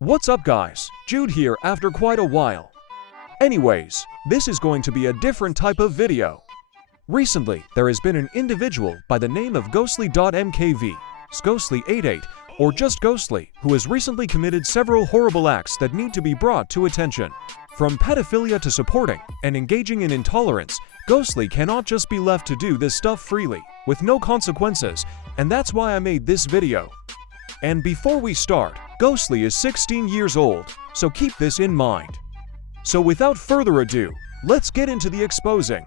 What's up guys, Jude here after quite a while. Anyways, this is going to be a different type of video. Recently, there has been an individual by the name of ghostly.mkv, ghostly88, or just Ghostly, who has recently committed several horrible acts that need to be brought to attention. From pedophilia to supporting and engaging in intolerance, Ghostly cannot just be left to do this stuff freely, with no consequences, and that's why I made this video. And before we start, Ghostly is 16 years old, so keep this in mind. So without further ado, let's get into the exposing.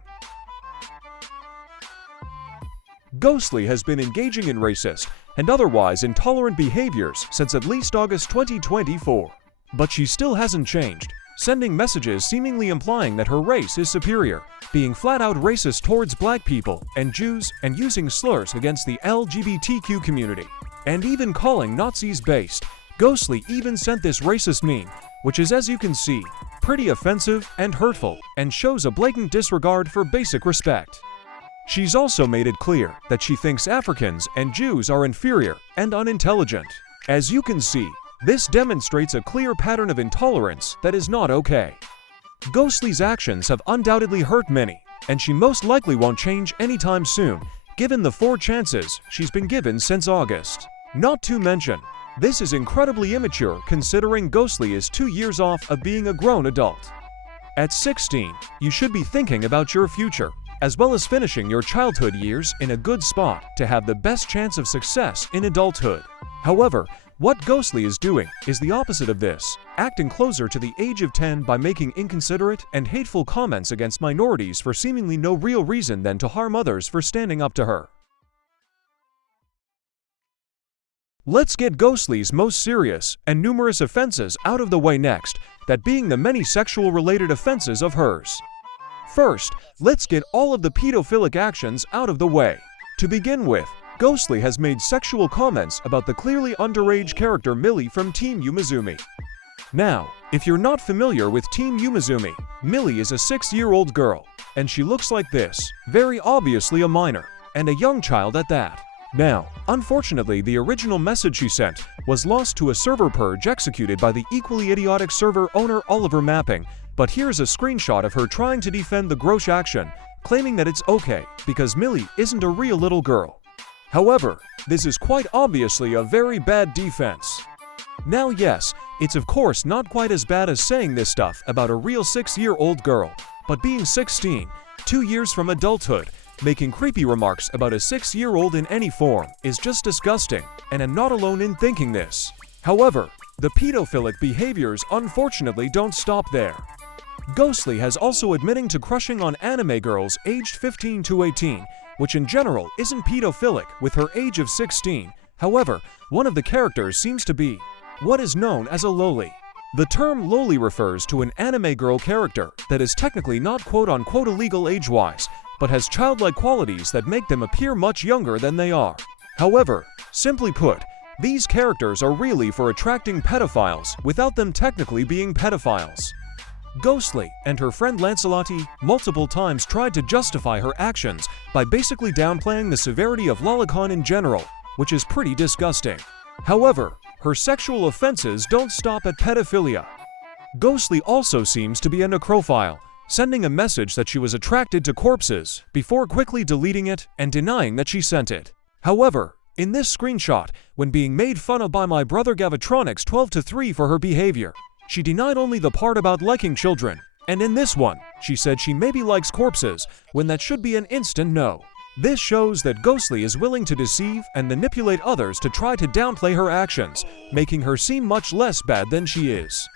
Ghostly has been engaging in racist and otherwise intolerant behaviors since at least August 2024. But she still hasn't changed, sending messages seemingly implying that her race is superior, being flat-out racist towards black people and Jews, and using slurs against the LGBTQ community, and even calling Nazis based. Ghostly even sent this racist meme, which is, as you can see, pretty offensive and hurtful, and shows a blatant disregard for basic respect. She's also made it clear that she thinks Africans and Jews are inferior and unintelligent. As you can see, this demonstrates a clear pattern of intolerance that is not okay. Ghostly's actions have undoubtedly hurt many, and she most likely won't change anytime soon, given the 4 chances she's been given since August. Not to mention, this is incredibly immature considering Ghostly is 2 years off of being a grown adult. At 16, you should be thinking about your future, as well as finishing your childhood years in a good spot to have the best chance of success in adulthood. However, what Ghostly is doing is the opposite of this, acting closer to the age of 10 by making inconsiderate and hateful comments against minorities for seemingly no real reason than to harm others for standing up to her. Let's get Ghostly's most serious and numerous offenses out of the way next, that being the many sexual-related offenses of hers. First, let's get all of the pedophilic actions out of the way. To begin with, Ghostly has made sexual comments about the clearly underage character Millie from Team Umizoomi. Now, if you're not familiar with Team Umizoomi, Millie is a 6-year-old girl, and she looks like this, very obviously a minor, and a young child at that. Now, unfortunately, the original message she sent was lost to a server purge executed by the equally idiotic server owner Oliver Mapping, but here's a screenshot of her trying to defend the gross action, claiming that it's okay because Millie isn't a real little girl. However, this is quite obviously a very bad defense. Now yes, it's of course not quite as bad as saying this stuff about a real 6-year-old girl, but being 16, 2 years from adulthood, making creepy remarks about a 6-year-old in any form is just disgusting, and I'm not alone in thinking this. However, the pedophilic behaviors unfortunately don't stop there. Ghostly has also admitting to crushing on anime girls aged 15 to 18, which in general isn't pedophilic with her age of 16. However, one of the characters seems to be what is known as a loli. The term loli refers to an anime girl character that is technically not quote-unquote illegal age-wise, but has childlike qualities that make them appear much younger than they are. However, simply put, these characters are really for attracting pedophiles without them technically being pedophiles. Ghostly and her friend Lancelotti multiple times tried to justify her actions by basically downplaying the severity of lolicon in general, which is pretty disgusting. However, her sexual offenses don't stop at pedophilia. Ghostly also seems to be a necrophile, sending a message that she was attracted to corpses before quickly deleting it and denying that she sent it. However, in this screenshot, when being made fun of by my brother Gavatronics 12-3 for her behavior, she denied only the part about liking children, and in this one, she said she maybe likes corpses, when that should be an instant no. This shows that Ghostly is willing to deceive and manipulate others to try to downplay her actions, making her seem much less bad than she is.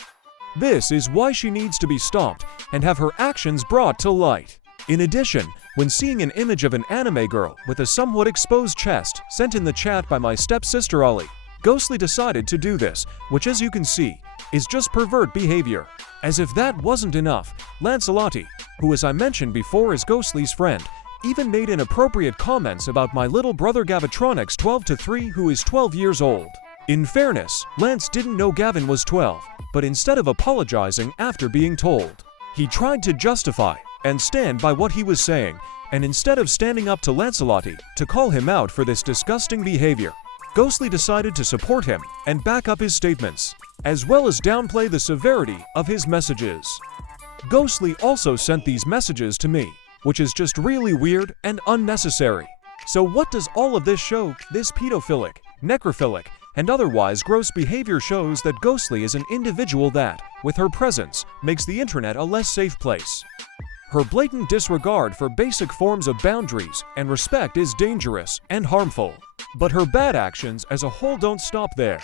This is why she needs to be stopped and have her actions brought to light. In addition, when seeing an image of an anime girl with a somewhat exposed chest sent in the chat by my stepsister Ollie, Ghostly decided to do this, which as you can see, is just pervert behavior. As if that wasn't enough, Lancelotti, who as I mentioned before is Ghostly's friend, even made inappropriate comments about my little brother Gavatronics 12-3 who is 12 years old. In fairness, Lance didn't know Gavin was 12, but instead of apologizing after being told, he tried to justify and stand by what he was saying, and instead of standing up to Lancelotti to call him out for this disgusting behavior, Ghostly decided to support him and back up his statements, as well as downplay the severity of his messages. Ghostly also sent these messages to me, which is just really weird and unnecessary. So what does all of this show? This pedophilic, necrophilic, and otherwise gross behavior shows that Ghostly is an individual that, with her presence, makes the internet a less safe place. Her blatant disregard for basic forms of boundaries and respect is dangerous and harmful. But her bad actions as a whole don't stop there.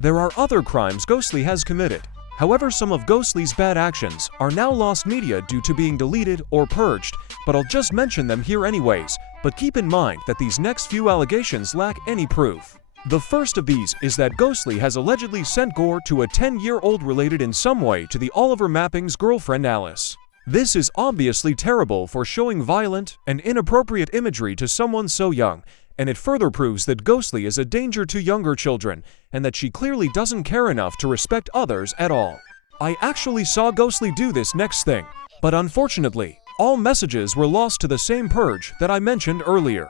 There are other crimes Ghostly has committed. However, some of Ghostly's bad actions are now lost media due to being deleted or purged, but I'll just mention them here anyways, but keep in mind that these next few allegations lack any proof. The first of these is that Ghostly has allegedly sent gore to a 10-year-old related in some way to the Oliver Mapping's girlfriend Alice. This is obviously terrible for showing violent and inappropriate imagery to someone so young, and it further proves that Ghostly is a danger to younger children, and that she clearly doesn't care enough to respect others at all. I actually saw Ghostly do this next thing, but unfortunately, all messages were lost to the same purge that I mentioned earlier.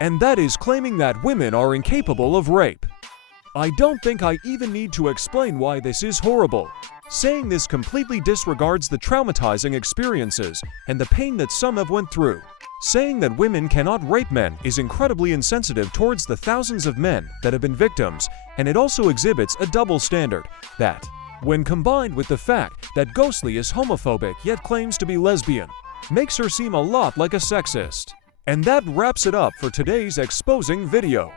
And that is claiming that women are incapable of rape. I don't think I even need to explain why this is horrible. Saying this completely disregards the traumatizing experiences and the pain that some have went through. Saying that women cannot rape men is incredibly insensitive towards the thousands of men that have been victims, and it also exhibits a double standard that, when combined with the fact that Ghostly is homophobic yet claims to be lesbian, makes her seem a lot like a sexist. And that wraps it up for today's exposing video.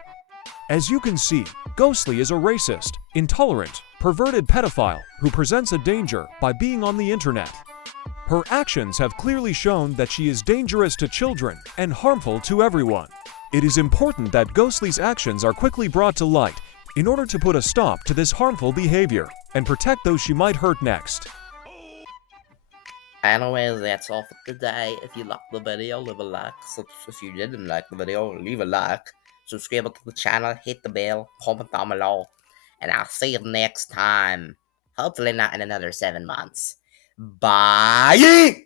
As you can see, Ghostly is a racist, intolerant, perverted pedophile who presents a danger by being on the internet. Her actions have clearly shown that she is dangerous to children and harmful to everyone. It is important that Ghostly's actions are quickly brought to light in order to put a stop to this harmful behavior and protect those she might hurt next. Anyways, that's all for today. If you liked the video, leave a like. If you didn't like the video, leave a like. Subscribe to the channel, hit the bell, comment down below. And I'll see you next time. Hopefully not in another 7 months. Bye!